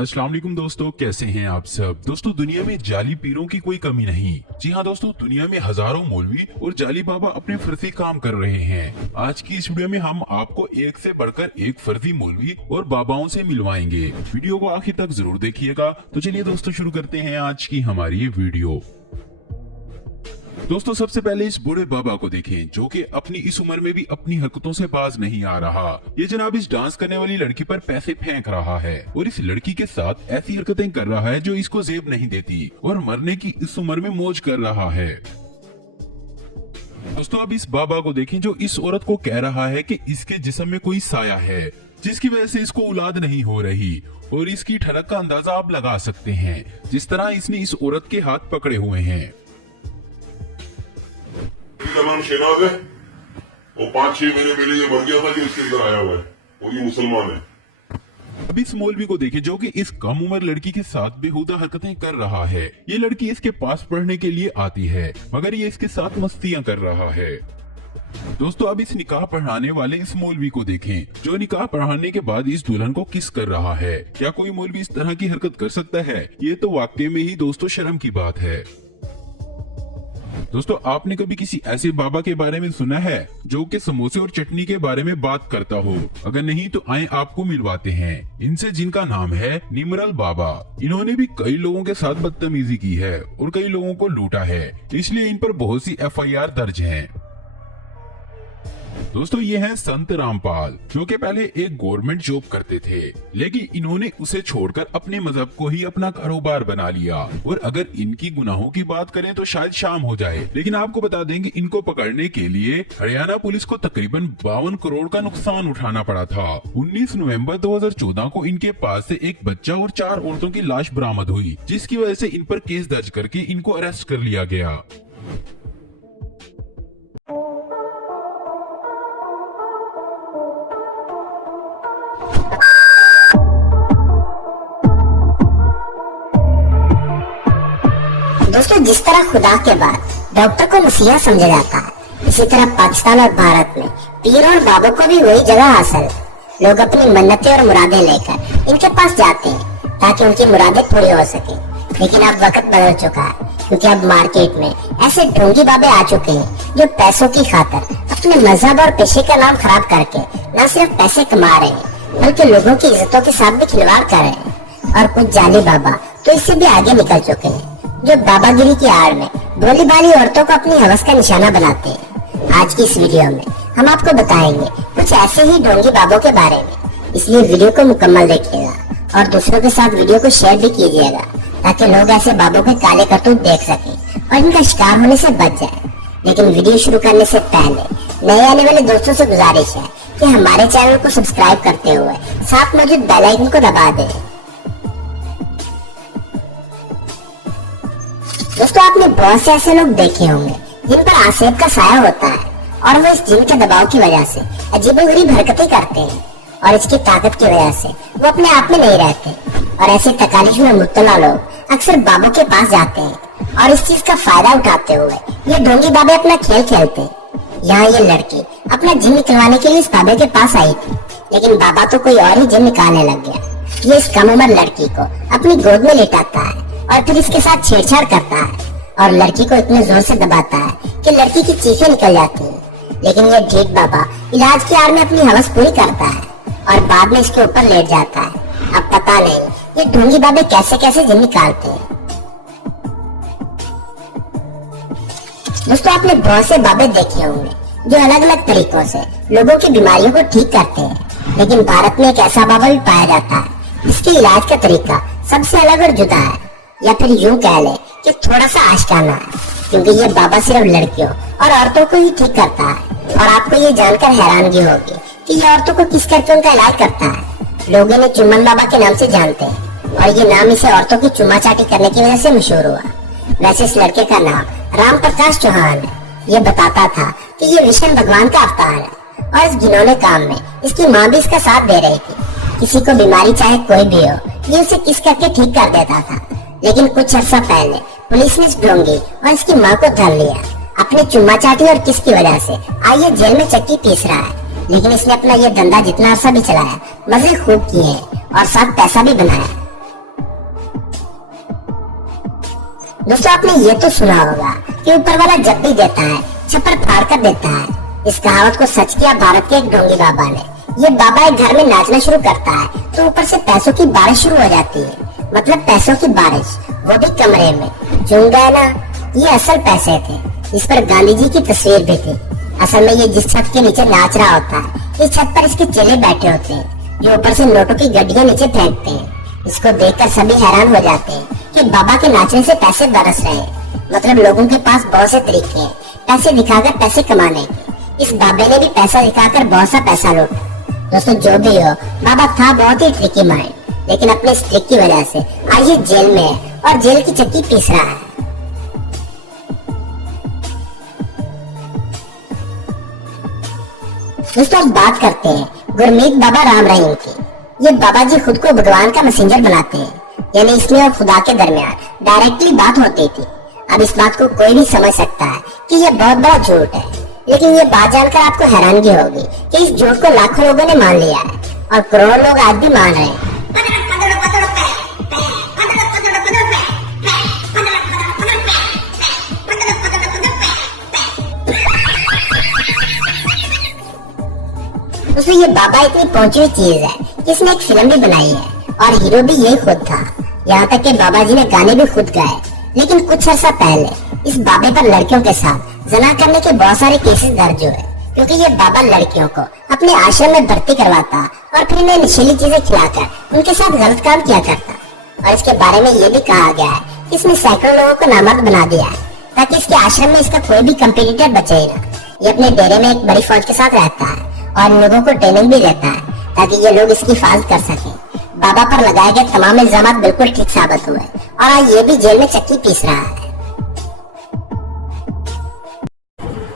अस्सलाम वालेकुम दोस्तों, कैसे हैं आप सब। दोस्तों, दुनिया में जाली पीरों की कोई कमी नहीं। जी हाँ दोस्तों, दुनिया में हजारों मौलवी और जाली बाबा अपने फर्जी काम कर रहे हैं। आज की इस वीडियो में हम आपको एक से बढ़कर एक फर्जी मौलवी और बाबाओं से मिलवाएंगे। वीडियो को आखिर तक जरूर देखिएगा। तो चलिए दोस्तों, शुरू करते हैं आज की हमारी ये वीडियो। दोस्तों, सबसे पहले इस बूढ़े बाबा को देखें जो कि अपनी इस उम्र में भी अपनी हरकतों से बाज नहीं आ रहा। ये जनाब इस डांस करने वाली लड़की पर पैसे फेंक रहा है और इस लड़की के साथ ऐसी हरकतें कर रहा है जो इसको जेब नहीं देती और मरने की इस उम्र में मौज कर रहा है। दोस्तों, अब इस बाबा को देखें जो इस औरत को कह रहा है कि इसके जिस्म में कोई साया है जिसकी वजह से इसको औलाद नहीं हो रही, और इसकी ठड़क का अंदाजा आप लगा सकते हैं जिस तरह इसने इस औरत के हाथ पकड़े हुए हैं। इसका नाम शेनाज है और 5-6 महीने पहले ये मर गया था जो इसके अंदर आया हुआ है और ये मुसलमान है। अब इस मौलवी को देखें जो कि इस कम उम्र लड़की के साथ बेहुदा हरकतें कर रहा है। ये लड़की इसके पास पढ़ने के लिए आती है मगर ये इसके साथ मस्तियां कर रहा है। दोस्तों, अब इस निकाह पढ़ाने वाले इस मौलवी को देखें जो निकाह पढ़ाने के बाद इस दुल्हन को किस कर रहा है। क्या कोई मौलवी इस तरह की हरकत कर सकता है? ये तो वाकई में ही दोस्तों शर्म की बात है। दोस्तों, आपने कभी किसी ऐसे बाबा के बारे में सुना है जो कि समोसे और चटनी के बारे में बात करता हो? अगर नहीं तो आए आपको मिलवाते हैं इनसे, जिनका नाम है निमरल बाबा। इन्होंने भी कई लोगों के साथ बदतमीजी की है और कई लोगों को लूटा है, इसलिए इन पर बहुत सी FIR दर्ज हैं। दोस्तों, ये हैं संत रामपाल जो कि पहले एक गवर्नमेंट जॉब करते थे लेकिन इन्होंने उसे छोड़कर अपने मजहब को ही अपना कारोबार बना लिया। और अगर इनकी गुनाहों की बात करें तो शायद शाम हो जाए, लेकिन आपको बता दें कि इनको पकड़ने के लिए हरियाणा पुलिस को तकरीबन 52 करोड़ का नुकसान उठाना पड़ा था। 19 नवंबर 2014 को इनके पास से एक बच्चा और 4 औरतों की लाश बरामद हुई, जिसकी वजह से इन पर केस दर्ज करके इनको अरेस्ट कर लिया गया। दोस्तों, जिस तरह खुदा के बाद डॉक्टर को मसीहा समझा जाता है, इसी तरह पाकिस्तान और भारत में पीर और बाबा को भी वही जगह हासिल है। लोग अपनी मन्नतें और मुरादें लेकर इनके पास जाते हैं ताकि उनकी मुरादें पूरी हो सके। लेकिन अब वक्त बदल चुका है क्योंकि अब मार्केट में ऐसे ढोंगी बाबे आ चुके हैं जो पैसों की खातिर अपने मजहब और पेशे का नाम खराब करके न सिर्फ पैसे कमा रहे हैं बल्कि लोगों की इज्जतों के साथ भी खिलवाड़ कर रहे हैं। और कुछ जाली बाबा तो इससे भी आगे निकल चुके हैं जो बाबागिरी की आड़ में भोली भाली औरतों को अपनी हवस का निशाना बनाते हैं। आज की इस वीडियो में हम आपको बताएंगे कुछ ऐसे ही ढोंगी बाबों के बारे में, इसलिए वीडियो को मुकम्मल देखिएगा और दूसरों के साथ वीडियो को शेयर भी कीजिएगा ताकि लोग ऐसे बाबों के काले करतूत देख सकें और इनका शिकार होने से बच जाए। लेकिन वीडियो शुरू करने से पहले नए आने वाले दोस्तों से गुजारिश है कि हमारे चैनल को सब्सक्राइब करते हुए साथ मौजूद बेल आइकन को दबा दें। दोस्तों, आपने बहुत से ऐसे लोग देखे होंगे जिन पर आसेब का साया होता है और वो इस जिन के दबाव की वजह से अजीबोगरीब हरकतें करते हैं और इसकी ताकत की वजह से वो अपने आप में नहीं रहते। और ऐसे तकालीफ में मुब्तला लोग अक्सर बाबों के पास जाते हैं और इस चीज का फायदा उठाते हुए ये ढोंगी बाबे अपना खेल खेलते हैं। यहाँ ये लड़की अपना जिन निकलवाने के लिए इस बाबे के पास आई थी, लेकिन बाबा तो कोई और ही जिन निकालने लग गया। ये इस कम उम्र लड़की को अपनी गोद में लेटाता है और फिर इसके साथ छेड़छाड़ करता है और लड़की को इतने जोर से दबाता है कि लड़की की चीखें निकल जाती हैं। लेकिन ये ढीठ बाबा इलाज की आड़ में अपनी हवस पूरी करता है और बाद में इसके ऊपर लेट जाता है। अब पता नहीं ये ढोंगी बाबे कैसे कैसे जिन निकालते हैं। दोस्तों, आपने बहुत से बाबे देखे होंगे जो अलग अलग तरीकों से लोगों की बीमारियों को ठीक करते हैं, लेकिन भारत में एक ऐसा बाबा भी पाया जाता है जिसके इलाज का तरीका सबसे अलग और जुदा है, या फिर यूं कह ले कि थोड़ा सा आशिकाना है, क्योंकि ये बाबा सिर्फ लड़कियों और औरतों को ही ठीक करता है। और आपको ये जानकर हैरानगी होगी कि ये औरतों को किस करके उनका इलाज करता है। लोग इन्हें चुम्बन बाबा के नाम से जानते हैं और ये नाम इसे औरतों की चुम्मा चाटी करने की वजह से मशहूर हुआ। वैसे इस लड़के का नाम राम प्रकाश चौहान है। ये बताता था कि ये विष्णु भगवान का अवतार है और इस घिनौने काम में इसकी माँ भी इसका साथ दे रही थी। किसी को बीमारी चाहे कोई भी हो, ये उसे किस करके ठीक कर देता था। लेकिन कुछ अर्सा पहले पुलिस ने इस ढोंगी और इसकी माँ को धर लिया। अपनी चुम्मा चाटी और किस की वजह से आज ये जेल में चक्की पीस रहा है। लेकिन इसने अपना ये धंधा जितना अर्सा भी चलाया, मजे खूब किए और साथ पैसा भी बनाया। दोस्तों आपने ये तो सुना होगा कि ऊपर वाला जब भी देता है छप्पर फाड़ कर देता है। इस कहावत को सच किया भारत के एक ढोंगी बाबा ने। ये बाबा एक घर में नाचना शुरू करता है तो ऊपर से पैसों की बारिश शुरू हो जाती है। मतलब पैसों की बारिश, वो भी कमरे में। चूम गए ना, ये असल पैसे थे। इस पर गांधी जी की तस्वीर भी थी। असल में ये जिस छत के नीचे नाच रहा होता है, इस छत पर इसके चेले बैठे होते हैं जो ऊपर से नोटों की गड्डियां नीचे फेंकते हैं। इसको देखकर सभी हैरान हो जाते हैं कि बाबा के नाचने से पैसे बरस रहे हैं। मतलब लोगों के पास बहुत से तरीके हैं पैसे दिखाकर पैसे कमाने के। इस बाबे ने भी पैसा दिखाकर बहुत सा पैसा लूटा। दोस्तों जो भी हो, बाबा था बहुत ही ट्रिकी माइंड, लेकिन अपने इस ट्रिक की वजह से आज ये जेल में है और जेल की चक्की पीस रहा है। दोस्तों अब बात करते हैं गुरमीत बाबा राम रहीम की। ये बाबा जी खुद को भगवान का मैसेंजर बनाते हैं, यानी इसमें और खुदा के दरमियान डायरेक्टली बात होती थी। अब इस बात को कोई भी समझ सकता है कि ये बहुत बड़ा झूठ है, लेकिन ये बात जानकर आपको हैरानगी होगी कि इस झूठ को लाखों लोगों ने मान लिया है और करोड़ों लोग आज भी मान रहे हैं। दोस्तों ये बाबा इतनी पहुंची हुई चीज है कि इसने एक फिल्म भी बनाई है और हीरो भी यही खुद था। यहाँ तक कि बाबा जी ने गाने भी खुद गाए। लेकिन कुछ अर्सा पहले इस बाबे पर लड़कियों के साथ जना करने के बहुत सारे केसेस दर्ज हुए, क्योंकि ये बाबा लड़कियों को अपने आश्रम में भर्ती करवाता और फिर इन्हें नशीली चीजें खिलाकर उनके साथ गलत काम किया करता। और इसके बारे में ये भी कहा गया है कि इसने सैकड़ों लोगों को नामर्द बना दिया है ताकि इसके आश्रम में इसका कोई भी कंपटीटर बचे ही ना। ये अपने डेरे में एक बड़ी फौज के साथ रहता है और लोगों को ट्रेनिंग भी देता है ताकि ये लोग इसकी हिफाजत कर सकें। बाबा पर लगाए गए तमाम इल्जाम बिल्कुल ठीक साबित हुए और आज ये भी जेल में चक्की पीस रहा है।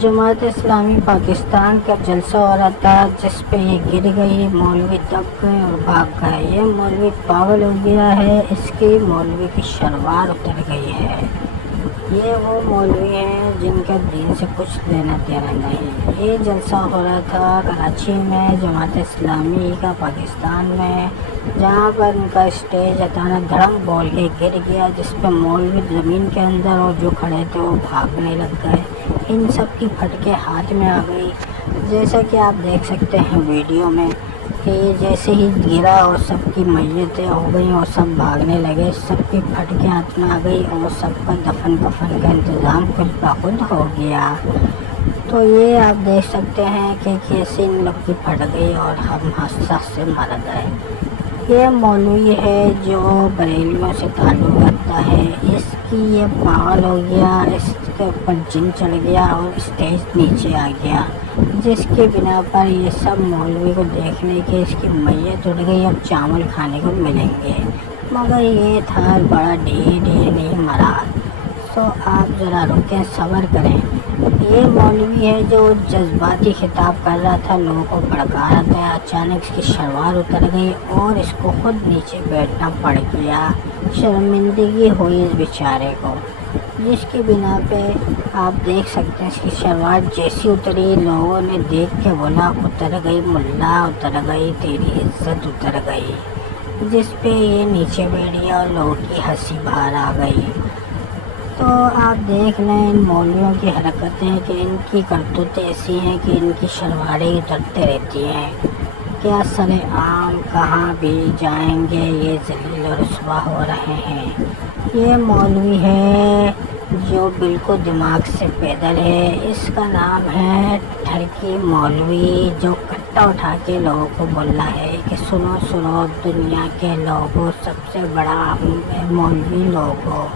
जमात इस्लामी पाकिस्तान का जलसा हो रहा था जिस पे ये गिर गई, मौलवी दब गए और भाग गए। ये मौलवी पागल हो गया है, इसकी मौलवी की शलवार उतर गई है। ये वो मौलवी हैं जिनका दीन से कुछ लेना देना नहीं। ये जलसा हो रहा था कराची में जमात इस्लामी का पाकिस्तान में, जहाँ पर उनका स्टेज अचानक धड़म बोल के गिर गया, जिस पर मौलवी ज़मीन के अंदर और जो खड़े थे वो भागने लग गए। इन सब की फटके हाथ में आ गई, जैसा कि आप देख सकते हैं वीडियो में कि जैसे ही गिरा और सबकी मैयतें हो गई और सब भागने लगे। सबकी फटके हाथ में आ गई और सबका दफन कफन का इंतज़ाम खुद ब खुद हो गया। तो ये आप देख सकते हैं कि कैसे इन लोग की फट गई और हम हादसा से मर गए। ये मौलवी है जो बरेलियों से ताल्लुक़ रखता है। इसकी ये पागल हो गया, इसके ऊपर जिन चढ़ गया और स्टेज नीचे आ गया, जिसके बिना पर ये सब मौलवी को देखने के इसकी मैयत उड़ गई। अब चावल खाने को मिलेंगे, मगर ये था बड़ा ढेर नहीं मरा। तो आप ज़रा रुकें, सब्र करें। ये मौलवी है जो जज्बाती खिताब कर रहा था, लोगों को भड़का रहा था। अचानक इसकी शलवार उतर गई और इसको खुद नीचे बैठना पड़ गया। शर्मिंदगी हुई इस बेचारे को, जिसकी बिना पे आप देख सकते हैं इसकी शलवार जैसी उतरी, लोगों ने देख के बोला उतर गई मुल्ला, उतर गई तेरी इज्जत उतर गई। जिस पे ये नीचे बैठ गया और लोगों की हंसी बाहर आ गई। तो आप देख लें इन मौलवियों की हरकतें कि इनकी करतूतें ऐसी हैं कि इनकी शलवारें उतरते रहती हैं। क्या सरेआम कहाँ भी जाएंगे ये जलील और रुसवा हो रहे हैं। ये मौलवी है जो बिल्कुल दिमाग से पैदल है। इसका नाम है ठरकी मौलवी, जो कट्टा उठा के लोगों को बोल रहा है कि सुनो सुनो दुनिया के लोगों, सबसे बड़ा मौलवी लोगों।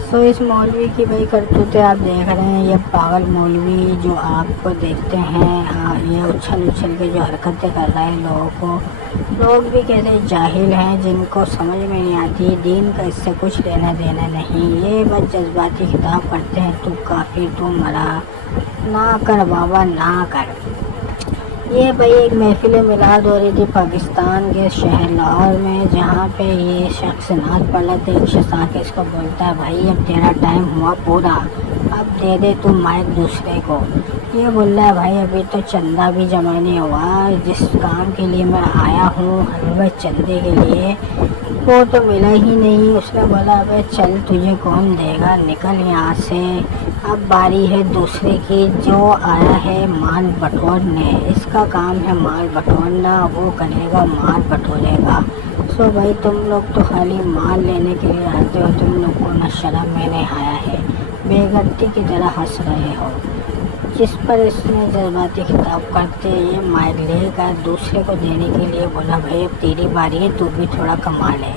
सो इस मौलवी की भाई करतूतें आप देख रहे हैं। ये पागल मौलवी जो आपको देखते हैं, ये उछल के जो हरकतें कर रहा है लोगों को। लोग भी कैसे जाहिल हैं जिनको समझ में नहीं आती, दीन का इससे कुछ लेना देना नहीं। ये बस जज्बाती खिताब करते हैं, तू काफिर तू मरा, ना कर बाबा ना कर। ये भाई एक महफिल मिलाद हो रही थी पाकिस्तान के शहर लाहौर में, जहाँ पे ये शख्स नाच पढ़ रहा था। एक शख्स आके इसको बोलता है भाई अब तेरा टाइम हुआ पूरा, अब दे दे तू माइक दूसरे को। ये बोल रहा है भाई अभी तो चंदा भी जमा नहीं हुआ, जिस काम के लिए मैं आया हूँ हर वह चंदे के लिए वो तो मिला ही नहीं। उसने बोला अबे चल तुझे कौन देगा, निकल यहाँ से। अब बारी है दूसरे की, जो आया है माल बटोरने। इसका काम है माल बटोरना, वो करेगा माल बटोरेगा। सो भाई तुम लोग तो खाली माल लेने के लिए आते हो, तुम लोग को न शर्म में नहीं आया है, बेगर्ती की तरह हंस रहे हो। जिस पर इसने जज्बाती खिताब करते ये माइक लेकर दूसरे को देने के लिए बोला भाई अब तेरी बारी है, तू भी थोड़ा कमा ले।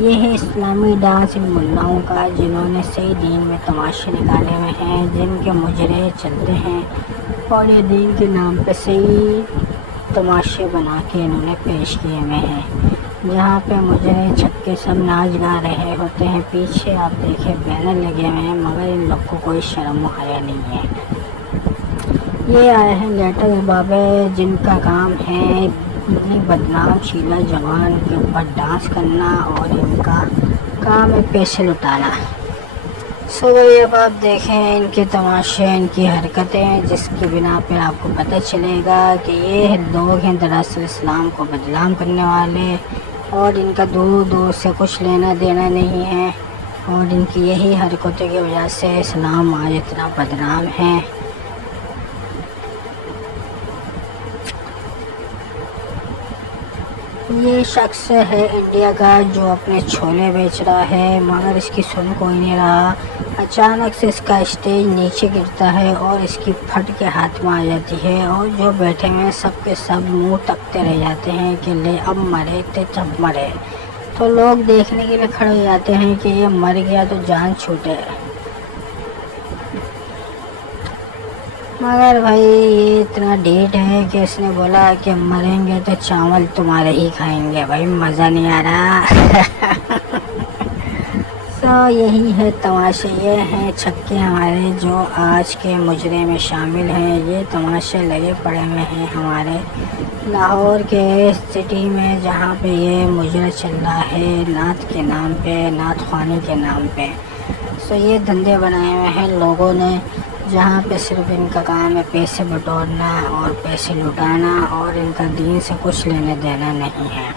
ये है इस्लामी डांस इन मुल्लाओं का, जिन्होंने सही दीन में तमाशे निकाले हुए हैं, जिनके मुजरे चलते हैं और ये दीन के नाम पे सही तमाशे बना के इन्होंने पेश किए हुए हैं। जहाँ पे मुजरे छक्के सब नाच गा रहे होते हैं, पीछे आप देखें बैनर लगे हुए हैं, मगर इन लोग को कोई शर्म हया नहीं है। ये आए हैं लेटर बाबे, जिनका काम है इतनी बदनाम शीला जवान के ऊपर डांस करना और इनका काम है पैसे लुटाना। सो भाई अब आप देखें इनके तमाशे, इनकी हरकतें, जिसकी बिना पर आपको पता चलेगा कि ये लोग हैं दरअसल इस्लाम को बदनाम करने वाले, और इनका दूर दूर से कुछ लेना देना नहीं है, और इनकी यही हरकतों की वजह से इस्लाम आज इतना बदनाम है। ये शख्स है इंडिया का जो अपने छोले बेच रहा है, मगर इसकी सुन कोई नहीं रहा। अचानक से इसका स्टेज नीचे गिरता है और इसकी फट के हाथ में आ जाती है, और जो बैठे हुए हैं सब के सब मुंह तकते रह जाते हैं कि ले अब मरे थे तब मरे। तो लोग देखने के लिए खड़े हो जाते हैं कि ये मर गया तो जान छूटे, मगर भाई ये इतना ढीठ है कि इसने बोला कि मरेंगे तो चावल तुम्हारे ही खाएंगे। भाई मज़ा नहीं आ रहा। तो यही है तमाशे, ये हैं छक्के हमारे जो आज के मुजरे में शामिल हैं। ये तमाशे लगे पड़े हुए हैं हमारे लाहौर के सिटी में, जहाँ पे ये मुजरा चल रहा है नात के नाम पे, नात ख़्वानी के नाम पे। सो ये धंधे बनाए हुए हैं लोगों ने, जहाँ पे सिर्फ इनका काम है पैसे बटोरना और पैसे लुटाना, और इनका दीन से कुछ लेने देना नहीं है।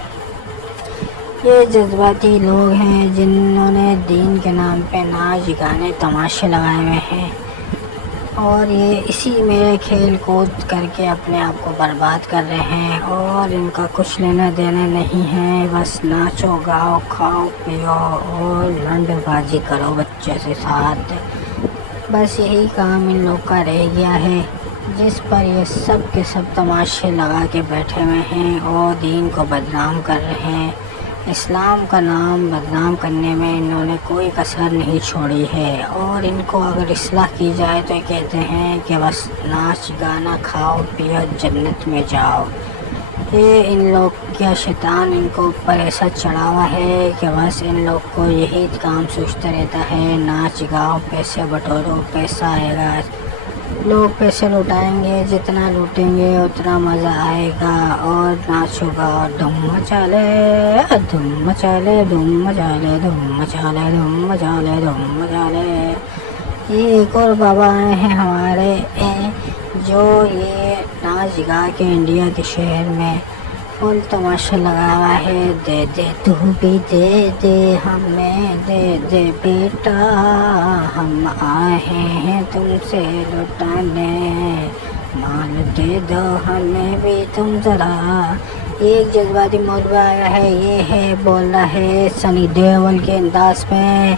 ये जज्बाती लोग हैं जिन्होंने दीन के नाम पे नाच गाने तमाशे लगाए हुए हैं, और ये इसी में खेल कूद करके अपने आप को बर्बाद कर रहे हैं, और इनका कुछ लेना देना नहीं है। बस नाचो गाओ खाओ पियो और लंडबाजी करो बच्चे से साथ, बस यही काम इन लोग का रह गया है, जिस पर ये सब के सब तमाशे लगा के बैठे हुए हैं और दीन को बदनाम कर रहे हैं। इस्लाम का नाम बदनाम करने में इन्होंने कोई कसर नहीं छोड़ी है, और इनको अगर इस्लाह की जाए तो ये कहते हैं कि बस नाच गाना खाओ पियो जन्नत में जाओ। ये इन लोग का शैतान इनको ऊपर ऐसा चढ़ा हुआ है कि बस इन लोग को यही काम सोचता रहता है, नाच गाओ पैसे बटोरो पैसा आएगा, लोग पैसे लुटाएंगे, जितना लूटेंगे उतना मज़ा आएगा, और नाचो गाओ धूम मचा ले धूम मचा ले धूम मचा ले धूम मचा ले धूम मचा ले धूम मचा ले। ये एक और बाबा आए हैं हमारे जो ये नाच गा के इंडिया के शहर में फुल तमाशा लगा हुआ है, दे दे तू भी दे दे हमें दे दे बेटा, हम आए हैं तुमसे लुटाने, माल दे दो हमें भी तुम ज़रा। एक जज्बाती मौलवी आया है, ये है बोल रहा है सनी देओल के अंदाज में,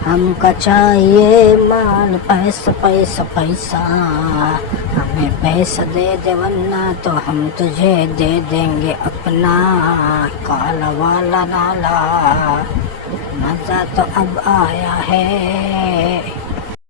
हमको चाहिए माल पैसा पैसा पैसा, हमें पैसा दे दे वरना तो हम तुझे दे देंगे अपना काला वाला नाला, मज़ा तो अब आया है।